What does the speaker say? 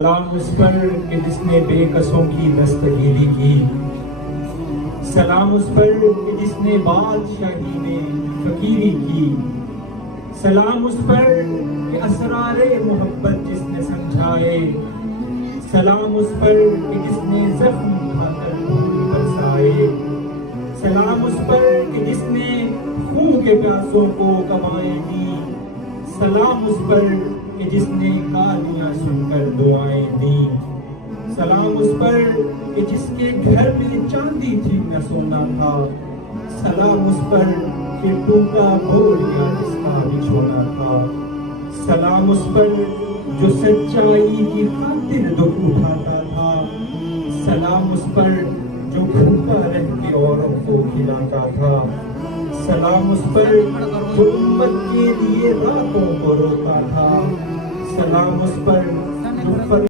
سلام اس پر کہ جس نے بے کسوں کی دستگیری کی، سلام اس پر کہ جس نے بادشاہی میں فقیری کی، سلام اس پر کہ اسرار محبت جس نے سمجھائے، سلام اس پر کہ جس نے زخم کھا کر خون برسائے، سلام اس پر کہ جس نے خون کے پیاسوں کو کوائیں دی، سلام اس پر کہ جس نے گالیاں سن کر دعائیں دیں، سلام اس پر کہ جس کے گھر میں چاندی تھی نہ سونا تھا، سلام اس پر کہ ٹوٹا بوریا جس کا بچھونا تھا، سلام اس پر جو سچائی کی خاطر دکھ اٹھاتا تھا، سلام اس پر جو بھوکا رہ کے اوروں کو کھلاتا تھا، سلام اس پر جو امت کے لیے راتوں کو روتا تھا، سلام اس پر جو